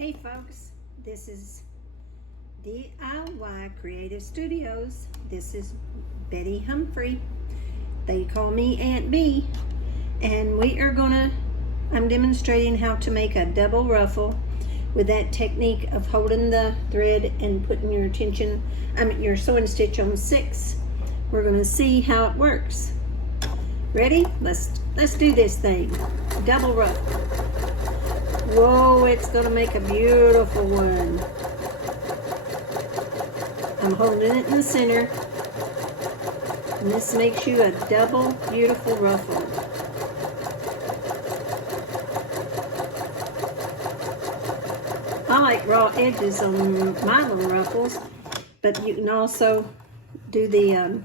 Hey folks, this is DIY Creative Studios. This is Betty Humphrey. They call me Aunt B. And I'm demonstrating how to make a double ruffle with that technique of holding the thread and putting your sewing stitch on 6. We're gonna see how it works. Ready? Let's do this thing. Double ruffle. Whoa, it's gonna make a beautiful one. I'm holding it in the center. And this makes you a double beautiful ruffle. I like raw edges on my little ruffles, but you can also do the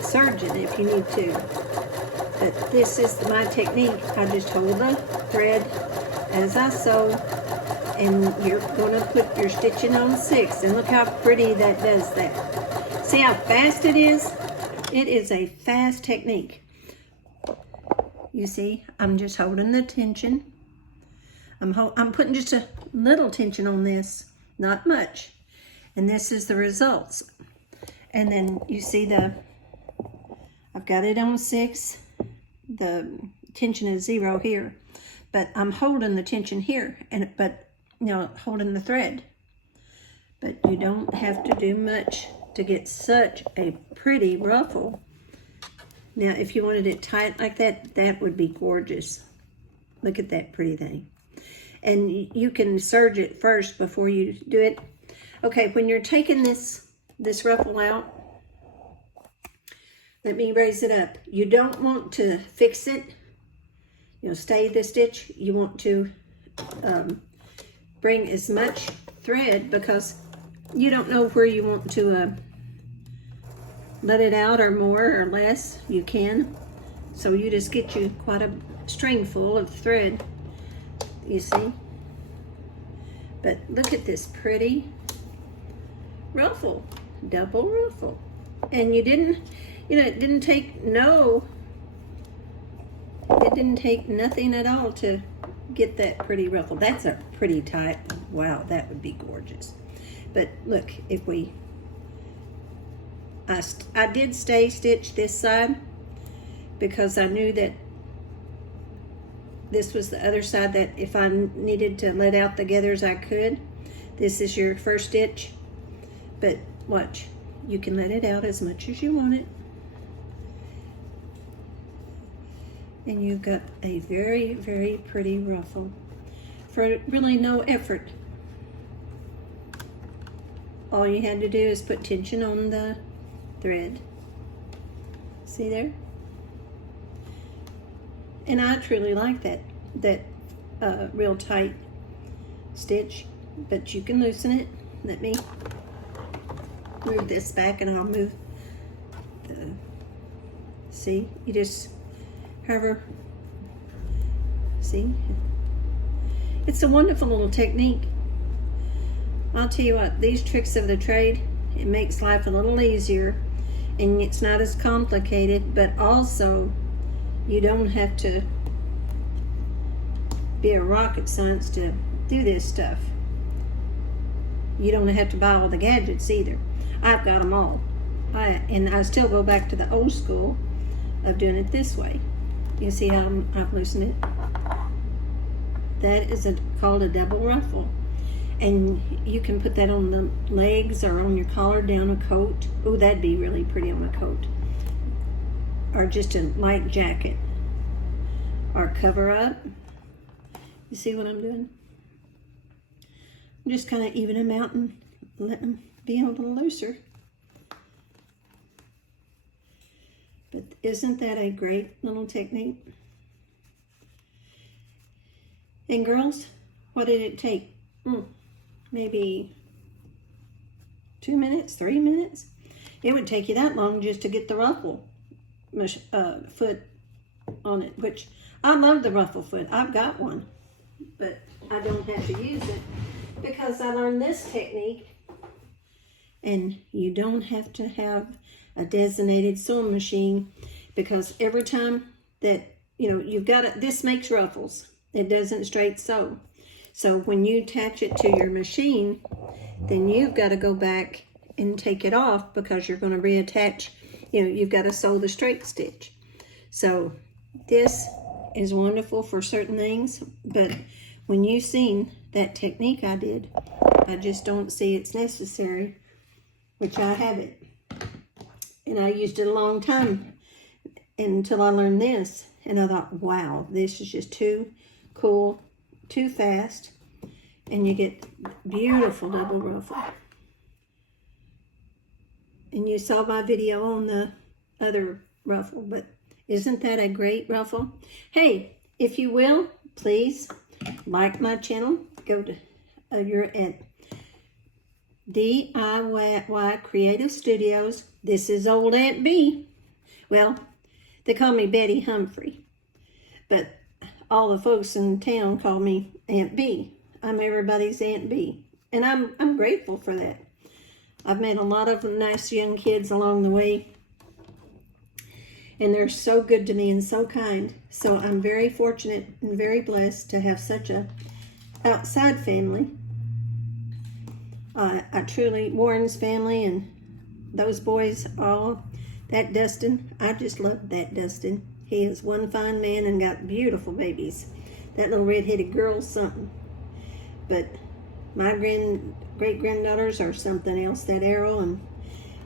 serge it if you need to. But this is my technique. I just hold the thread as I sew, and you're going to put your stitching on 6. And look how pretty that does that. See how fast it is? It is a fast technique. You see, I'm just holding the tension. I'm putting just a little tension on this, not much. And this is the results. And then you see I've got it on 6. The tension is 0 here, but I'm holding the tension here, holding the thread. But you don't have to do much to get such a pretty ruffle. Now, if you wanted it tight like that, that would be gorgeous. Look at that pretty thing. And you can serge it first before you do it. Okay, when you're taking this ruffle out, let me raise it up. You don't want to fix it, stay the stitch. You want to bring as much thread, because you don't know where you want to let it out, or more or less. You can. So you just get you quite a string full of thread, you see. But look at this pretty ruffle, double ruffle. And it didn't take nothing at all to get that pretty ruffle. That's a pretty tight, wow, that would be gorgeous. But look, I did stay stitch this side because I knew that this was the other side, that if I needed to let out the gathers, I could. This is your first stitch, but watch, you can let it out as much as you want it. And you've got a very, very pretty ruffle for really no effort. All you had to do is put tension on the thread. See there? And I truly like that real tight stitch, but you can loosen it. Let me move this back and I'll move see, you just see, it's a wonderful little technique. I'll tell you what, these tricks of the trade, it makes life a little easier, and it's not as complicated, but also you don't have to be a rocket science to do this stuff. You don't have to buy all the gadgets either. I've got them all. And I still go back to the old school of doing it this way. You see how I've loosened it? That is called a double ruffle. And you can put that on the legs or on your collar, down a coat. Oh, that'd be really pretty on a coat. Or just a light jacket. Or cover up. You see what I'm doing? I'm just kind of even them out and let them be a little looser. But isn't that a great little technique? And girls, what did it take? Maybe 2 minutes, 3 minutes? It would take you that long just to get the ruffle foot on it, which I love the ruffle foot. I've got one, but I don't have to use it because I learned this technique. And you don't have to have a designated sewing machine, because every time that, you've got it, this makes ruffles. It doesn't straight sew. So when you attach it to your machine, then you've got to go back and take it off because you're going to reattach, you've got to sew the straight stitch. So this is wonderful for certain things, but when you've seen that technique I did, I just don't see it's necessary, which I haven't. And I used it a long time until I learned this. And I thought, wow, this is just too cool, too fast. And you get beautiful double ruffle. And you saw my video on the other ruffle, but isn't that a great ruffle? Hey, if you will, please like my channel. Go to, you're at DIY Creative Studios. This is old Aunt B. Well, they call me Betty Humphrey, but all the folks in town call me Aunt B. I'm everybody's Aunt B, and I'm grateful for that. I've met a lot of nice young kids along the way, and they're so good to me and so kind. So I'm very fortunate and very blessed to have such a outside family. I truly, Warren's family and those boys, all that Dustin, I just love that Dustin. He is one fine man and got beautiful babies. That little red-headed girl's something. But my great-granddaughters are something else, that Errol, and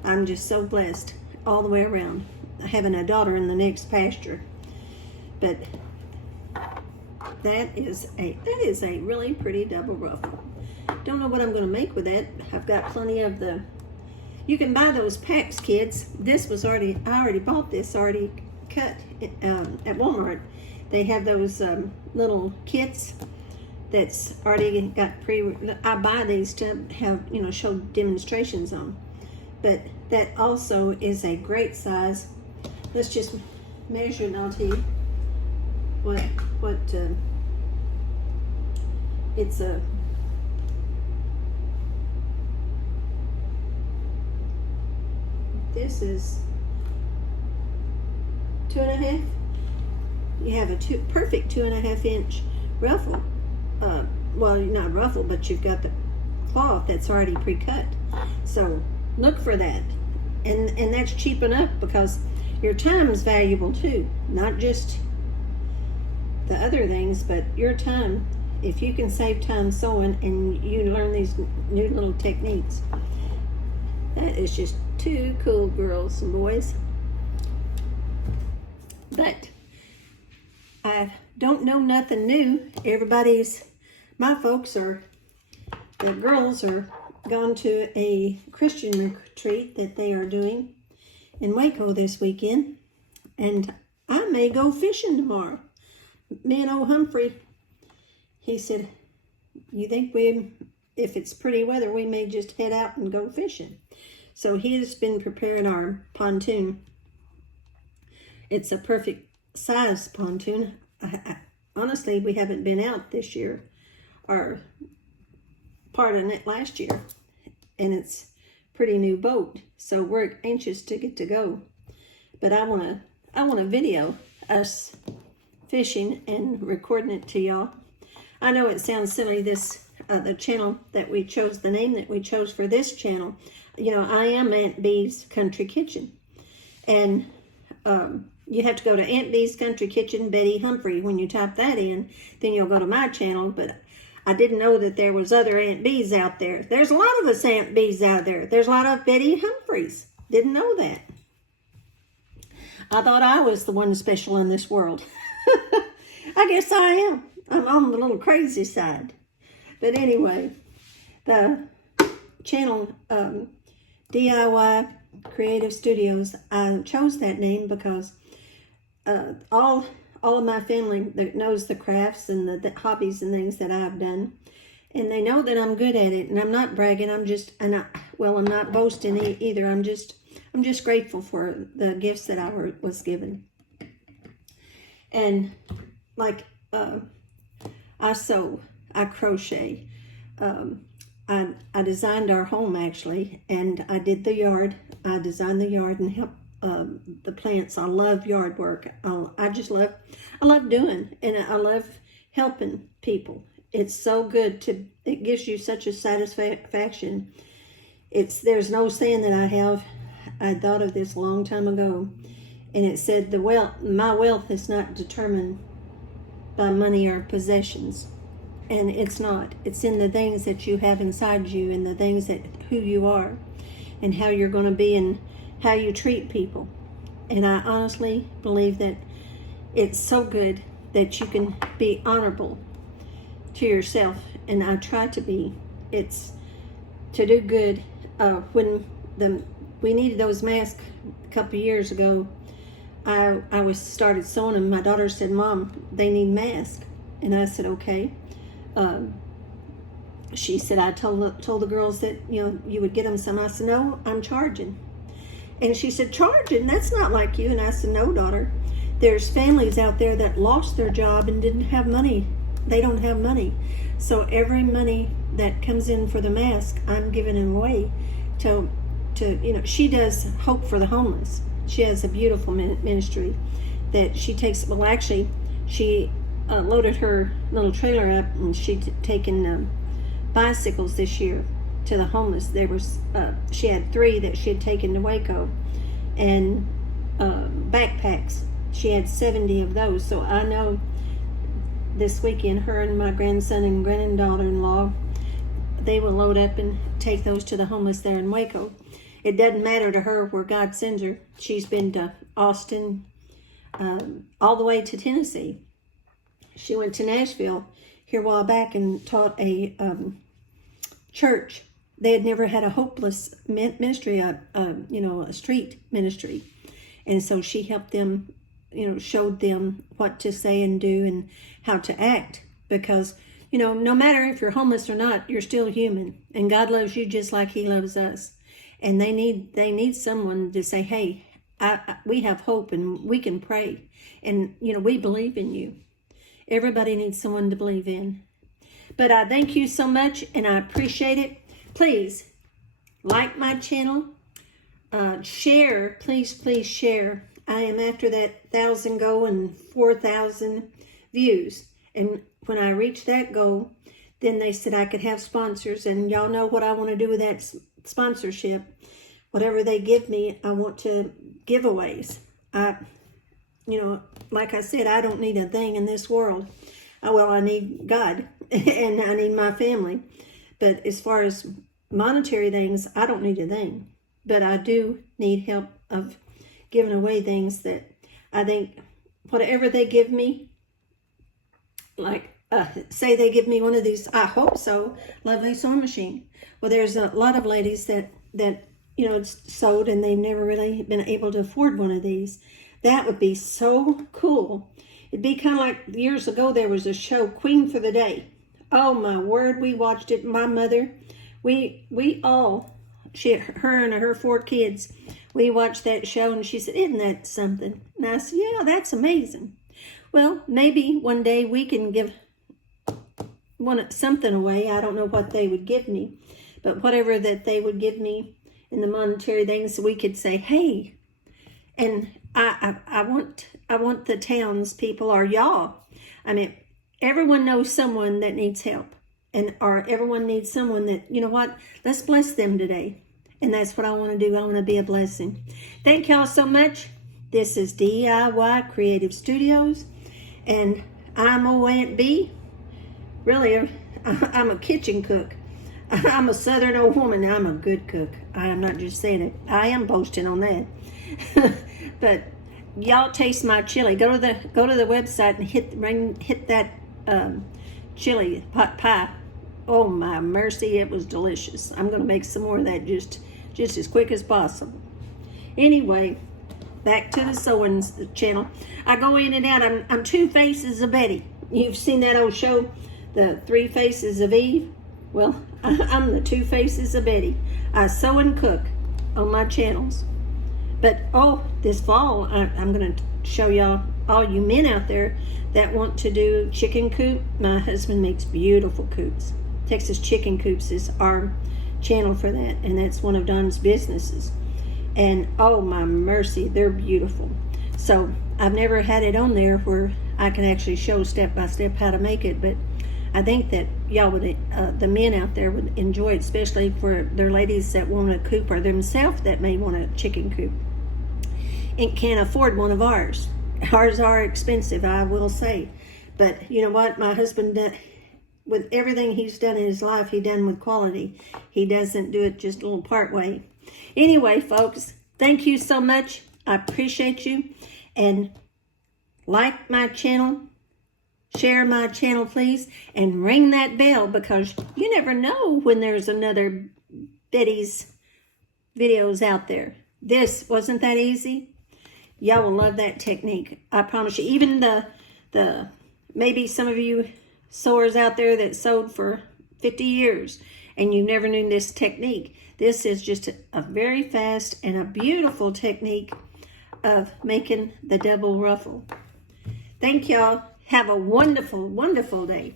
I'm just so blessed all the way around, having a daughter in the next pasture. But that is a really pretty double ruffle. Don't know what I'm going to make with that. I've got plenty of the, you can buy those packs, kids. This was I already bought this already cut at Walmart. They have those little kits that's already got I buy these to have, show demonstrations on. But that also is a great size. Let's just measure and I'll tell you what it's a, this is 2.5. You have a perfect 2.5 inch ruffle. Well, not ruffle, but you've got the cloth that's already pre-cut. So look for that. And that's cheap enough because your time is valuable too. Not just the other things, but your time. If you can save time sewing and you learn these new little techniques, that is just too cool, girls and boys. But I don't know nothing new. My folks the girls are gone to a Christian retreat that they are doing in Waco this weekend. And I may go fishing tomorrow. Me and old Humphrey, he said, you think if it's pretty weather, we may just head out and go fishing. So he has been preparing our pontoon. It's a perfect size pontoon. Honestly, we haven't been out this year, or part of it last year, and it's a pretty new boat. So we're anxious to get to go. But I want to video us fishing and recording it to y'all. I know it sounds silly, the channel that we chose, the name that we chose for this channel. I am Aunt B's Country Kitchen. And you have to go to Aunt B's Country Kitchen, Betty Humphrey. When you type that in, then you'll go to my channel. But I didn't know that there was other Aunt B's out there. There's a lot of us Aunt B's out there. There's a lot of Betty Humphreys. Didn't know that. I thought I was the one special in this world. I guess I am. I'm on the little crazy side. But anyway, the channel DIY Creative Studios, I chose that name because all of my family that knows the crafts and the hobbies and things that I've done, and they know that I'm good at it. And I'm not bragging. I'm not boasting either. I'm just grateful for the gifts that I was given. And like I sew, I crochet. I designed our home actually, and I did the yard. I designed the yard and helped the plants. I love yard work. I love doing, and I love helping people. It's so good it gives you such a satisfaction. There's no saying that I thought of this a long time ago, and it said my wealth is not determined by money or possessions. And it's not. It's in the things that you have inside you, and the things who you are, and how you're going to be, and how you treat people. And I honestly believe that it's so good that you can be honorable to yourself, and I try to be. It's to do good. When we needed those masks a couple of years ago, I started sewing them. My daughter said, "Mom, they need masks," and I said, "Okay." She said, "I told the girls that you would get them some." I said, "No, I'm charging." And she said, "Charging? That's not like you." And I said, "No, daughter. There's families out there that lost their job and didn't have money. They don't have money. So every money that comes in for the mask, I'm giving it away to she does Hope for the Homeless. She has a beautiful ministry that she takes. Well, actually, she loaded her little trailer up, and she'd taken bicycles this year to the homeless. She had 3 that she had taken to Waco, and backpacks. She had 70 of those. So I know this weekend, her and my grandson and granddaughter-in-law, they will load up and take those to the homeless there in Waco. It doesn't matter to her where God sends her. She's been to Austin, all the way to Tennessee. She went to Nashville here a while back and taught a church. They had never had a hopeless ministry, a street ministry. And so she helped them, showed them what to say and do and how to act. Because, no matter if you're homeless or not, you're still human. And God loves you just like he loves us. And they need someone to say, "Hey, we have hope and we can pray. And, we believe in you." Everybody needs someone to believe in. But I thank you so much, and I appreciate it. Please like my channel. Share. Please share. I am after that 1,000 goal and 4,000 views. And when I reach that goal, then they said I could have sponsors. And y'all know what I want to do with that sponsorship. Whatever they give me, I want to giveaways. Like I said, I don't need a thing in this world. I need God and I need my family. But as far as monetary things, I don't need a thing. But I do need help of giving away things that I think, whatever they give me, like say they give me one of these, I hope so, lovely sewing machine. Well, there's a lot of ladies that it's sewed and they've never really been able to afford one of these. That would be so cool. It'd be kind of like years ago, there was a show, Queen for the Day. Oh my word, we watched it. My mother, we all, her and her 4 kids, we watched that show, and she said, "Isn't that something?" And I said, "Yeah, that's amazing." Well, maybe one day we can give something away. I don't know what they would give me, but whatever that they would give me in the monetary things, we could say, "Hey," and I want the townspeople, or y'all. I mean, everyone knows someone that needs help, or everyone needs someone that, let's bless them today. And that's what I want to do. I want to be a blessing. Thank y'all so much. This is DIY Creative Studios, and I'm OB. Really, I'm a kitchen cook. I'm a Southern old woman. I'm a good cook. I am not just saying it. I am boasting on that. But y'all taste my chili. Go to the website and hit that chili pot pie. Oh my mercy, it was delicious. I'm gonna make some more of that just as quick as possible. Anyway, back to the sewing channel. I go in and out. I'm 2 faces of Betty. You've seen that old show, the 3 faces of Eve? Well, I'm the 2 faces of Betty. I sew and cook on my channels. But this fall, I'm going to show y'all, all you men out there that want to do chicken coop. My husband makes beautiful coops. Texas Chicken Coops is our channel for that, and that's one of Don's businesses. And oh my mercy, they're beautiful. So I've never had it on there where I can actually show step by step how to make it, but I think that y'all would, the men out there would enjoy it, especially for their ladies that want a coop or themselves that may want a chicken coop and can't afford one of ours. Ours are expensive, I will say. But you know what? My husband, with everything he's done in his life, he done with quality. He doesn't do it just a little part way. Anyway, folks, thank you so much. I appreciate you. And like my channel, share my channel, please, and ring that bell, because you never know when there's another Betty's videos out there. This wasn't that easy. Y'all will love that technique. I promise you. Even the maybe some of you sewers out there that sewed for 50 years and you never knew this technique. This is just a very fast and a beautiful technique of making the double ruffle. Thank y'all. Have a wonderful, wonderful day.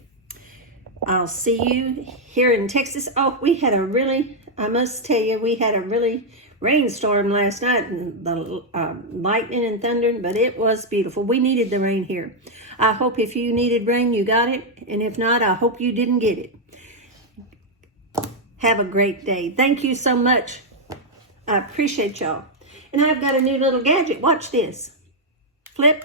I'll see you here in Texas. Oh, we had a really, I must tell you, we had a really rainstorm last night, and the lightning and thunder, but it was beautiful. We needed the rain here. I hope if you needed rain, you got it. And if not, I hope you didn't get it. Have a great day. Thank you so much. I appreciate y'all. And I've got a new little gadget. Watch this. Flip.